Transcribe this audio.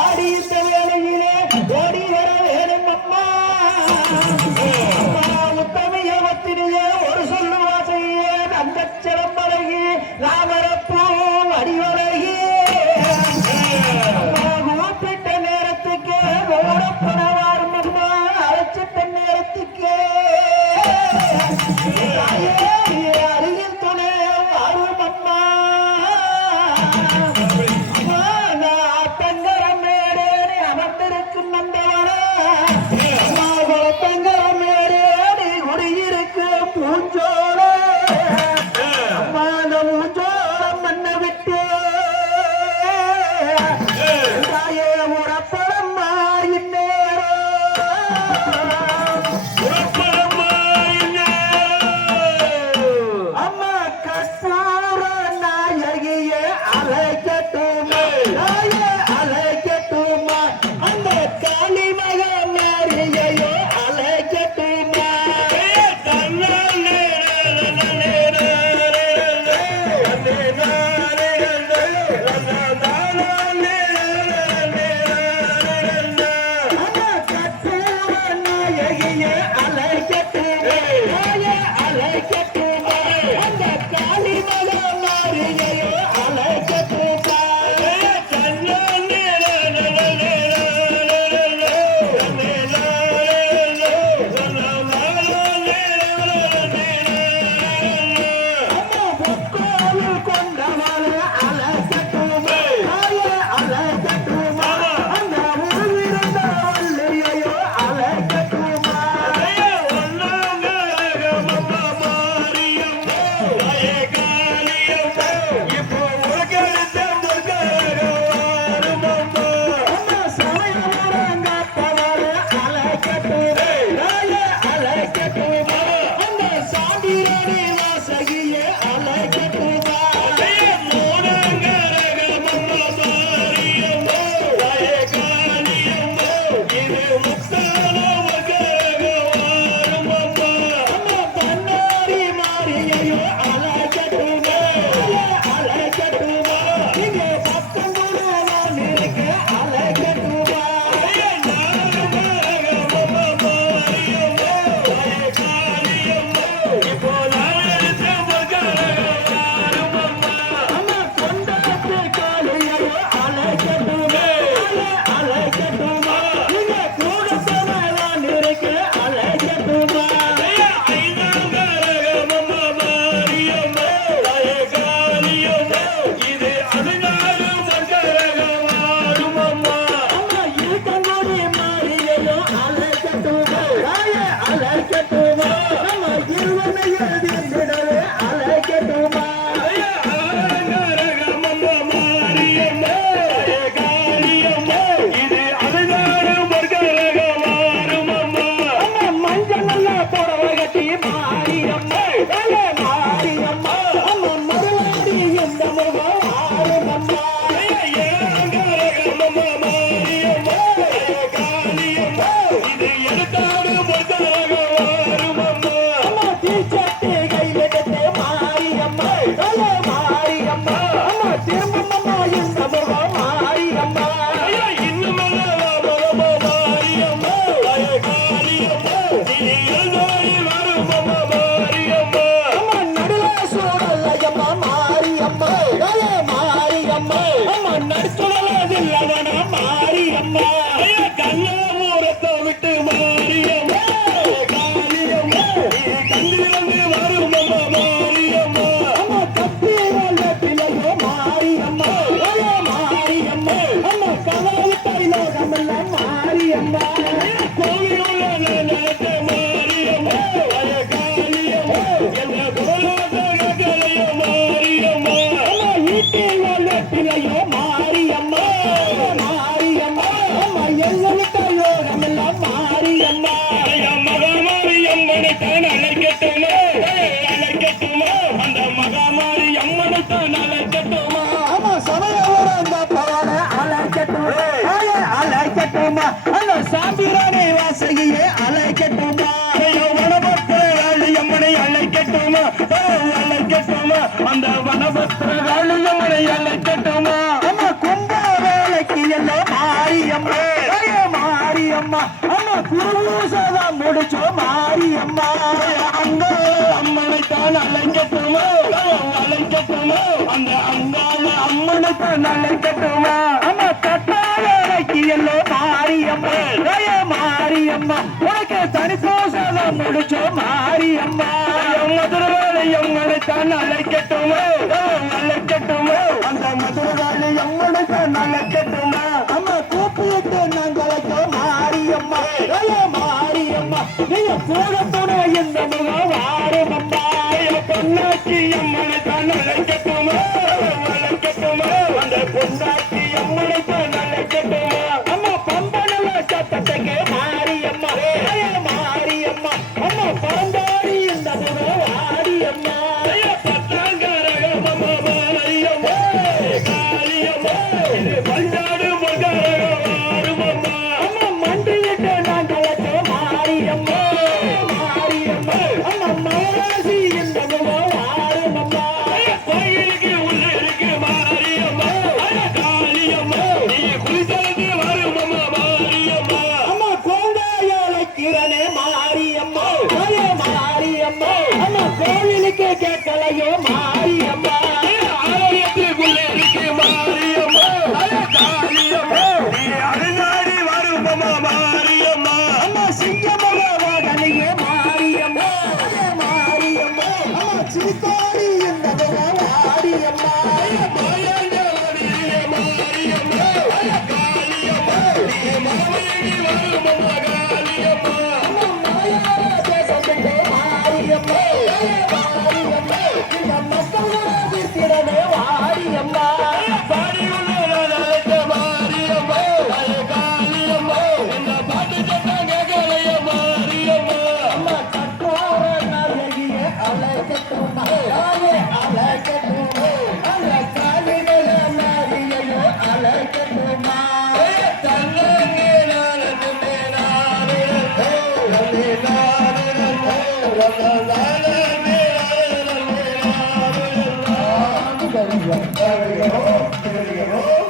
ஆடி இந்த வேளையிலே ஓடி வர வேணும் அம்மா உத்தமையவத்திலேயே ஒரு சொல்லுவா செய்ய அந்த சிலம்பழகி ராமரப்பூ அடிவழகி கூப்பிட்ட நேரத்துக்கு ஓடப்பனவார் மகமா அழைச்சிட்ட நேரத்துக்கு அருகில் துணை வாரும் அம்மா வெற்றிலையோ மாரியம்மா மாரியம்மா அம்மா எங்களுக்கு யோகமெல்லாம் மாரியம்மா மகாமாரி அம்மனை தான் அழைக்கட்டுமா அழைக்கட்டுமா அந்த மகாமாரி அம்மனை தான் அழைக்கட்டுமா ஆமா சமயோட அந்த பவனை அழைக்கட்டுமா அந்த சாம்பிராணி வாசகியே அழைக்கட்டுமா வனபத்திரகாளி அம்மனை அழைக்கட்டுமா அழைக்கட்டுமா அந்த வனபத்திரகாளி அம்மனை அழைக்கட்டுமா அம்மா கும்ப வேலைக்கு எல்லாம் மாரியம்மா மாரியம்மா அம்மா குருசதம் முடிச்சோம் மாரியம்மா அங்க அம்மனை தான் அழைக்கட்டுமா அழைக்கட்டுமா அந்த அங்காள அம்மனை தான் அழைக்கட்டுமா அம்மா கட்டா வேலைக்கு எல்லாம் மாரியம்மா மாரியம்மா உனக்கு தனிப்போசதம் முடிச்சோம் மாரியம்மா மதுரவாளி அம்மனை தான் அழைக்கட்டுமா அழைக்கட்டுமா அந்த மதுரவாளி அம்மனை தான் அழைக்கட்டுமா அம்மா கூப்பிட்டு நாங்களுக்கு மாரியம்மா மாரியம்மா நீங்க போகத்தோட இந்த முகம் வாரமம்மா பொன்னாச்சி அம்மனை தான் அழைக்கட்டுமா அழைக்கட்டுமா அந்த பொன்னாச்சி அம்மனை தான் அழைக்கட்டுமா அம்மா பம்பனல சத்தத்துக்கு மாரியம்மா மாரியம்மா அம்மா பரந்தாடி இந்த முகம் வாரியம்மா பண்டாடு மகாரகமாறுமம்மா அம்மா மண்டியிட்டு நாங்களுக்கு மாரியம்மா மாரியம்மா அம்மா மகராசி இந்த முகம் வாரமம்மா கோயிலுக்கு உள்ள இருக்கு மாரியம்மா காளியம்மா நீ குளித்தலுக்கு வருமம்மா மாரியம்மா அம்மா கோங்காயக்கிரணே மாரியம்மா மாரியம்மா அம்மா கோவிலுக்கு கேட்கலையோ மாரியம்மா ஆலயத்துக்குள்ள இருக்கு மாரியம்மா காளியம்மா நீ அருங்காடி வருமம்மா மாரியம்மா அம்மா சிங்கமகவாகலையே மாரியம்மா மாரியம்மா அம்மா சித்தாரி இந்த மாரியம்மா மாயாண்டவடியே மாரியம்மா காளியம்மா நீ மாமேடி வருமம்மா காளியம்மா அம்மா மாயார தேசத்துக்கு மாரியம்மா மாரியம்மா இந்த மக்களோட வீட்டிடமே மாரியம்மா பாடியுள்ள நாளத்த மாரியம்மா காளியம்மா இந்த பாட்டு சத்தம் கேட்கலைய மாரியம்மா அம்மா கட்டார நாயகியே அழைக்கட்டுமா அழைக்கட்டுமா அந்த காலிகள நாயகியே அழைக்கட்டுமா தன்னே நானே நானே There we go.